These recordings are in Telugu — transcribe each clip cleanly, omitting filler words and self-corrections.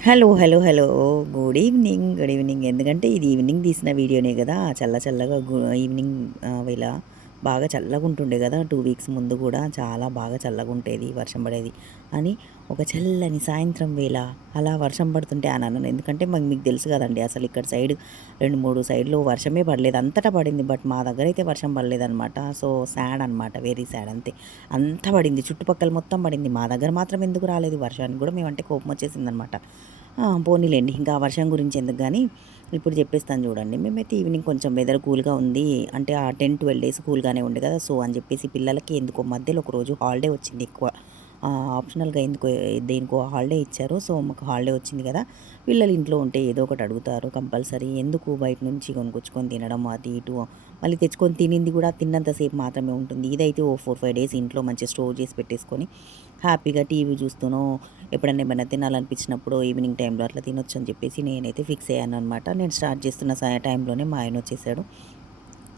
Hello. Hello. Hello. Good evening. Good evening. ఎందుకంటే ఇది ఈవినింగ్ తీసిన వీడియోనే గదా! చల్లగా ఈవినింగ్ వేళ బాగా చల్లగుంటుండే గదా! 2 వీక్స్ ముందు గూడా చాలా బాగా చల్లగుంటేది. వర్షం పడేది. అని ఒక చల్లని సాయంత్రం వేళ అలా వర్షం పడుతుంటే అననను. ఎందుకంటే మీకు తెలుసు గదండీ! అసలు ఇక్కడ సైడ్ 2, 3 సైడ్‌లో వర్షమే పడలేదు. అంతటా పడింది. బట్ మా దగ్గరైతే వర్షం పడలేదనమాట. సో, సాడ్ అనమాట. వెరీ సాడ్ అంతే. అంతా పడింది. చుట్టుపక్కల మొత్తం పడింది. మా దగ్గర మాత్రం ఎందుకు రాలేదు వర్షానికి గూడా మేమంటే కోపం వచ్చేసిందనమాట. పోనీలెండి. ఇంకా ఆ వర్షం గురించి ఎందుకు గానీ, ఇప్పుడు చెప్పేస్తాను చూడండి. మేమైతే ఈవినింగ్ కొంచెం వెదర్ కూల్‌గా ఉంది. అంటే ఆ 10, 12 డేస్ కూల్‌గానే ఉండే కదా! సో, అని చెప్పేసి పిల్లలకి ఎందుకో మధ్యలో ఒకరోజు హాలిడే వచ్చింది ఎక్కువ. ఆప్షనల్‌గా దేనికో హాలిడే ఇచ్చారు. సో, మాకు హాలిడే వచ్చింది కదా! పిల్లలు ఇంట్లో ఉంటే ఏదో ఒకటి అడుగుతారు కంపల్సరీ. ఎందుకు బయట నుంచి కొనుక్కొచ్చుకొని తినడం అది ఇటు మళ్ళీ తెచ్చుకొని తినింది కూడా తిన్నంత సేపు మాత్రమే ఉంటుంది. ఇదైతే ఓ 4, 5 డేస్ ఇంట్లో మంచిగా స్టోర్ చేసి పెట్టేసుకొని హ్యాపీగా టీవీ చూస్తూనో, ఎప్పుడన్నా ఏమైనా తినాలనిపించినప్పుడు ఈవినింగ్ టైంలో అట్లా తినొచ్చు అని చెప్పేసి నేనైతే ఫిక్స్ అయ్యాననమాట. నేను స్టార్ట్ చేస్తున్న టైంలోనే మా ఆయన వచ్చేసాడు.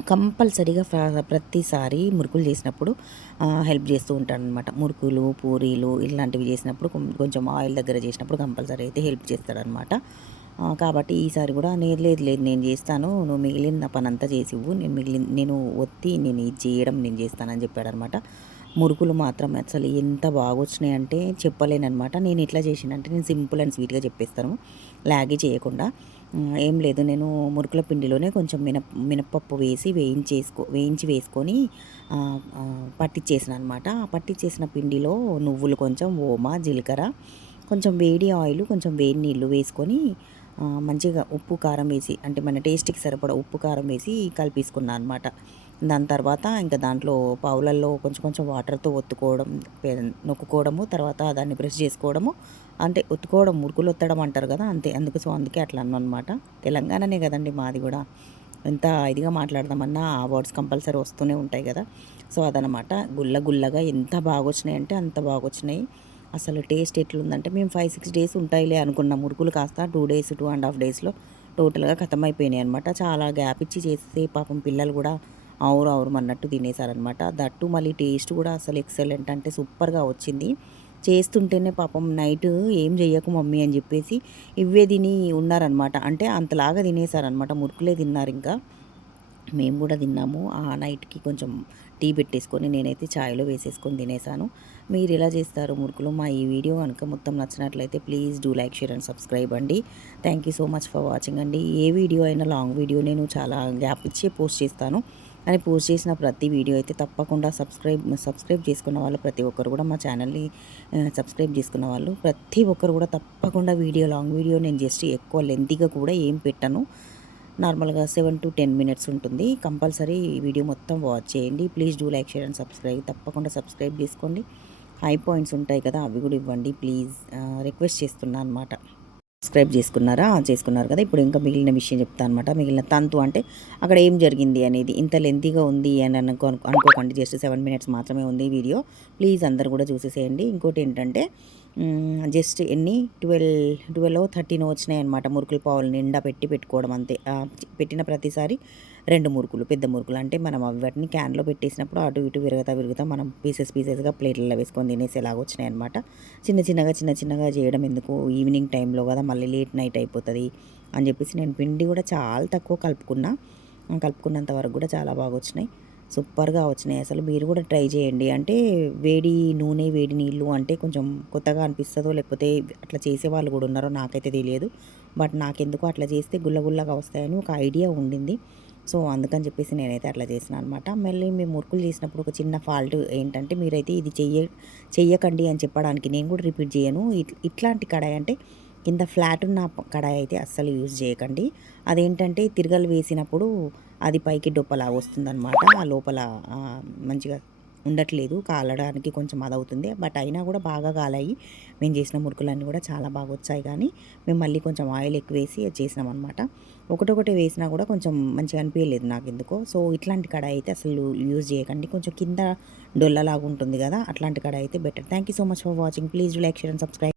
కంపల్సరీగా ప్రతిసారి మురుకులు చేసినప్పుడు హెల్ప్ చేస్తూ ఉంటాడనమాట. మురుకులు, పూరీలు ఇలాంటివి చేసినప్పుడు కొంచెం ఆయిల్ దగ్గర చేసినప్పుడు కంపల్సరీ అయితే హెల్ప్ చేస్తాడనమాట. కాబట్టి ఈసారి కూడా లేదు నేను చేస్తాను. నువ్వు మిగిలిన పనంతా చేసివ్వు. నేను నేను ఇది చేయడం నేను చేస్తానని చెప్పాడనమాట. మురుకులు మాత్రం అసలు ఎంత బాగొచ్చినాయంటే చెప్పలేననమాట. నేను ఎట్లా చేసినంటే నేను సింపుల్ అండ్ స్వీట్‌గా చెప్పేస్తాను. లాగే చేయకుండా. ఏం లేదు నేను మురుకుల పిండిలోనే కొంచెం మినపప్పు వేసి వేయించి వేసుకొని పట్టించేసాననమాట. ఆ పట్టించేసిన పిండిలో నువ్వులు కొంచెం, ఓమ, జీలకర్ర, కొంచెం వేడి ఆయిలు, కొంచెం వేడి నీళ్ళు వేసుకొని మంచిగా ఉప్పు, కారం వేసి అంటే మన టేస్ట్‌కి సరిపడా ఉప్పు, కారం వేసి కలిపేసుకున్నా అనమాట. దాని తర్వాత ఇంకా దాంట్లో పావులల్లో కొంచెం కొంచెం వాటర్‌తో ఒత్తుకోవడం, నొక్కుకోవడము, తర్వాత దాన్ని ప్రెస్ చేసుకోవడము. అంటే ఒత్తుకోవడం, మురుకులు ఒత్తడం అంటారు కదా! అంతే. అందుకే అట్లా అన్నాననమాట. తెలంగాణనే కదండీ మాది గూడా. ఎంత ఇదిగా మాట్లాడదామన్నా ఆ వర్డ్స్ కంపల్సరీ వస్తూనే ఉంటాయి కదా! సో, అదనమాట. గుల్లగా ఎంత బాగొచ్చినాయంటే అంత బాగొచ్చినాయి. అసలు టేస్ట్ ఎట్లుందంటే మేము 5, 6 డేస్ ఉంటాయిలే అనుకున్నాం. మురుకులు కాస్త 2 డేస్, 2 ½ డేస్‌లో టోటల్‌గా ఖతమైపోయినాయి అనమాట. చాలా గ్యాప్ ఇచ్చి చేస్తే పాపం పిల్లలు గూడా ఆవురమన్నట్టు తినేసారనమాట. దట్టు మళ్ళీ టేస్ట్ కూడా అసలు ఎక్సలెంట్ అంటే సూపర్‌గా వచ్చింది. చేస్తుంటేనే పాపం నైట్ ఏం జెయ్యకు మమ్మీ అని జెప్పేసి ఇవ్వే తిని ఉన్నారనమాట. అంటే అంతలాగా తినేసారనమాట. మురుకులే తిన్నారింకా. మేము గూడా తిన్నాము. ఆ నైట్‌కి కొంచెం టీ పెట్టేసుకొని నేనైతే చాయ్‌లో వేసేసుకొని తినేసాను. మీరెలా చేస్తారు మురుకులు? మా ఈ వీడియో గనుక మొత్తం నచ్చినట్లయితే please do like, share and subscribe అండి. Thank you so much for watching అండి. ఏ వీడియో అయినా లాంగ్ వీడియో నేను చాలా గ్యాప్ ఇచ్చే పోస్ట్ చేస్తాను. కానీ పోస్ట్ చేసిన ప్రతి వీడియో అయితే తప్పకుండా సబ్స్క్రైబ్ చేసుకున్న వాళ్ళు ప్రతి ఒక్కరు కూడా మా ఛానల్‌ని సబ్స్క్రైబ్ చేసుకున్న వాళ్ళు ప్రతి ఒక్కరు కూడా తప్పకుండా లాంగ్ వీడియో నేను జస్ట్ ఎక్కువ లెంతీగా కూడా ఏం పెట్టను. నార్మల్‌గా 7-10 మినిట్స్ ఉంటుంది. కంపల్సరీ వీడియో మొత్తం వాచ్ చేయండి. Please do like, share and subscribe. తప్పకుండా సబ్స్క్రైబ్ చేసుకోండి. హై పాయింట్స్ ఉంటాయి కదా! అవి కూడా ఇవ్వండి ప్లీజ్. రిక్వెస్ట్ చేస్తున్నా అనమాట. సబ్స్క్రైబ్ చేసుకున్నారా? చేసుకున్నారు కదా! ఇప్పుడు ఇంకా మిగిలిన విషయం చెప్తా అనమాట. మిగిలిన తంతు అంటే అక్కడ ఏం జరిగింది అనేది. ఇంత లెంతీగా ఉంది అని అనుకోకండి. జస్ట్ 7 మినిట్స్ మాత్రమే ఉంది వీడియో. ప్లీజ్ అందరూ కూడా చూసేసేయండి. ఇంకోటేంటంటే జస్ట్ 12 13 వచ్చినాయన్నమాట. మురుకుల పావులు నిండా పెట్టుకోవడం అంతే. పెట్టిన ప్రతిసారి 2 మురుకులు, పెద్ద మురుకులు. అంటే మనం వాటిని క్యాన్‌లో పెట్టేసినప్పుడు అటు ఇటు విరగతా మనం పీసెస్‌గా ప్లేట్‌లలో వేసుకొని తినేసేలాగా వచ్చినాయన్నమాట. చిన్న చిన్నగా చేయడం ఎందుకు, ఈవినింగ్ టైంలో కదా మళ్ళీ లేట్ నైట్ అయిపోతది అని చెప్పేసి నేను పిండి కూడా చాలా తక్కువ కలుపుకున్నా. కలుపుకున్నంత వరకు కూడా చాలా బాగొచ్చినాయి. సూపర్‌గా వచ్చినాయి అసలు. మీరు కూడా ట్రై చేయండి. అంటే వేడి నూనె, వేడి నీళ్ళు అంటే కొంచెం కొత్తగా అనిపిస్తదో లేకపోతే అట్లా చేసేవాళ్ళు కూడా ఉన్నారో నాకైతే తెలియదు. బట్ నాకెందుకో అట్లా చేస్తే గుల్లగా వస్తాయని ఒక ఐడియా ఉండింది. సో, అందుకని చెప్పేసి నేనైతే అట్లా చేసినా అనమాట. మళ్ళీ మేము మురుకులు చేసినప్పుడు ఒక చిన్న ఫాల్ట్ ఏంటంటే మీరైతే ఇది చెయ్యకండి అని చెప్పడానికి నేను కూడా రిపీట్ చేయను. ఇట్లాంటి కడాయి అంటే కింద ఫ్లాట్ ఉన్న కడాయి అయితే అస్సలు యూజ్ చేయకండి. అదేంటంటే తిరగలు వేసినప్పుడు అది పైకి డొప్పలాగా వస్తుందనమాట. ఆ లోపల మంచిగా ఉండట్లేదు. కాలడానికి కొంచెం అదవుతుంది. బట్ అయినా కూడా బాగా కాలాయి. మేము చేసిన మురుకులన్నీ కూడా చాలా బాగా వచ్చాయి. కానీ మేము మళ్ళీ కొంచెం ఆయిల్ ఎక్కువేసి చేసినామనమాట. ఒకటొకటి వేసినా కూడా కొంచెం మంచిగా అనిపియలేదు నాకెందుకో. సో, ఇట్లాంటి కడాయి అయితే అసలు యూజ్ చేయకండి. కొంచెం కింద డొల్లలాగా ఉంటుంది కదా! అట్లాంటి కడాయి అయితే better. Thank you so much for watching. Please do like, share and subscribe.